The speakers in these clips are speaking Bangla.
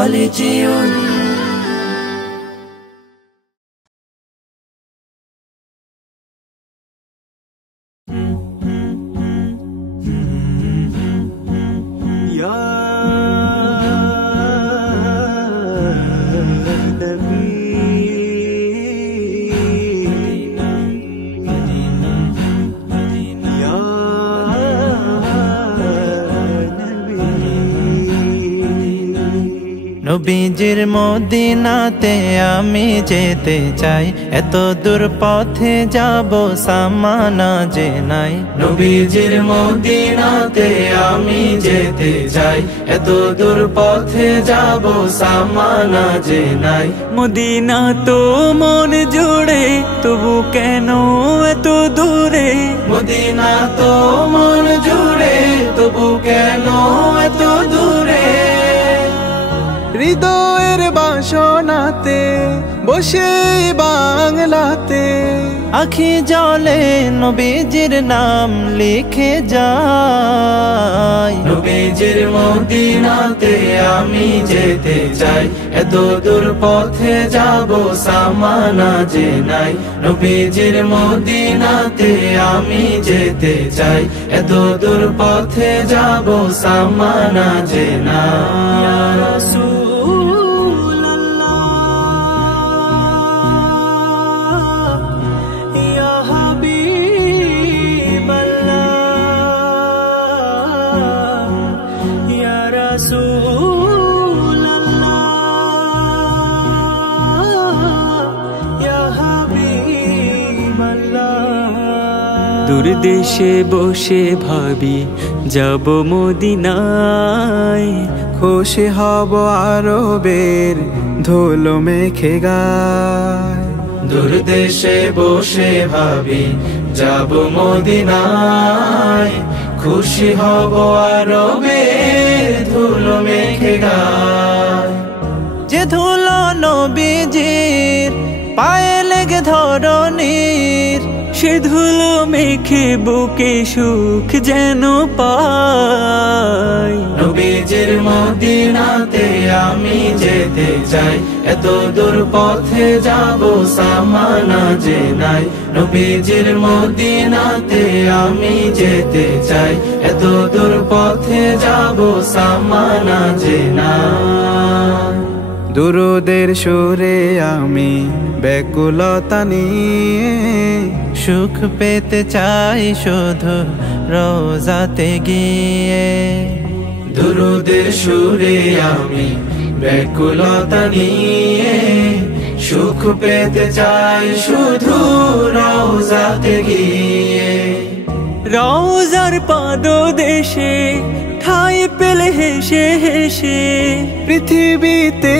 কলেজিয়ন। নবীজির মদিনাতে আমি যেতে চাই, এত দূর পথে যাব সামানা যে নাই। নবীজির মদিনাতে আমি যেতে চাই, এত দূর পথে যাব সামানা যে নাই। মদিনা তো মন জুড়ে, তবু কেন এত দূরে? মদিনা তো মন জুড়ে, তবু কেন এত দূরে? হৃদয়ের বাসনাতে বসে বাংলাতে আখি জলে নবীজির নাম লিখে যাই। নবীজির মদিনাতে আমি যেতে চাই, এত দূর পথে যাব সামানা যে নাই। নবীজির মদিনাতে আমি যেতে চাই, এত দূর পথে যাব সামানা যে নাই। দূর দেশে বসে ভাবি যাব মদিনায়, খুশি হব আরবের ধুলো মেখে গায়। দূর দেশে বসে ভাবি যাব মদিনায়, খুশি হব আরবের ধুলো মেখে গায়। যে ধুলো নবীজির পায়ে লেগে ধরণীর, সে ধুলো মেখে বুকে সুখ যেন পাই। নবীজির মদিনাতে আমি যেতে চাই, এত দূর পথে যাব সামানা যে নাই। নবীজির মদিনাতে আমি যেতে চাই, এত দূর পথে যাব সামানা যে নাই। দুরুদের সুরে আমি ব্যাকুলতা নিয়ে সুখ পেতে চাই শুধু রোজাতে গিয়ে। দুরুদের সুরে আমি ব্যাকুলতা নিয়ে সুখ পেতে চাই শুধু রওজাতে গিয়ে। রওজার পাদদেশে ঠাই পেলে হেসে হেসে, পৃথিবীতে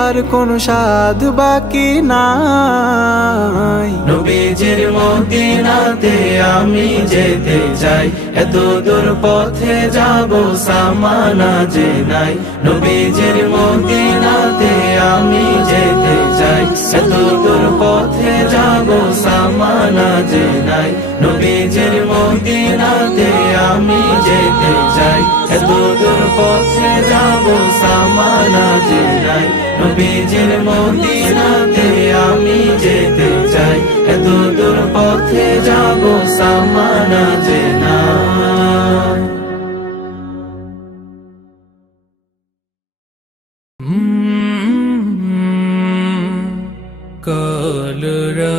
আর কোন সাধ বাকি নাই। নবীজির মদিনাতে আমি যেতে চাই, এত দূর পথে যাব সামানা যে নাই। নবীজির মদিনাতে আমি যেতে চাই, এত দূর পথে যাব সামানা যে নাই। নবীজির মদিনাতে আমি যেতে চাই, এত দূর পথে যাব সামানা যে নাই। নবীজির মদিনাতে আমি যেতে চাই, এত দূর পথে যাব সামানা যে নাই। কলরা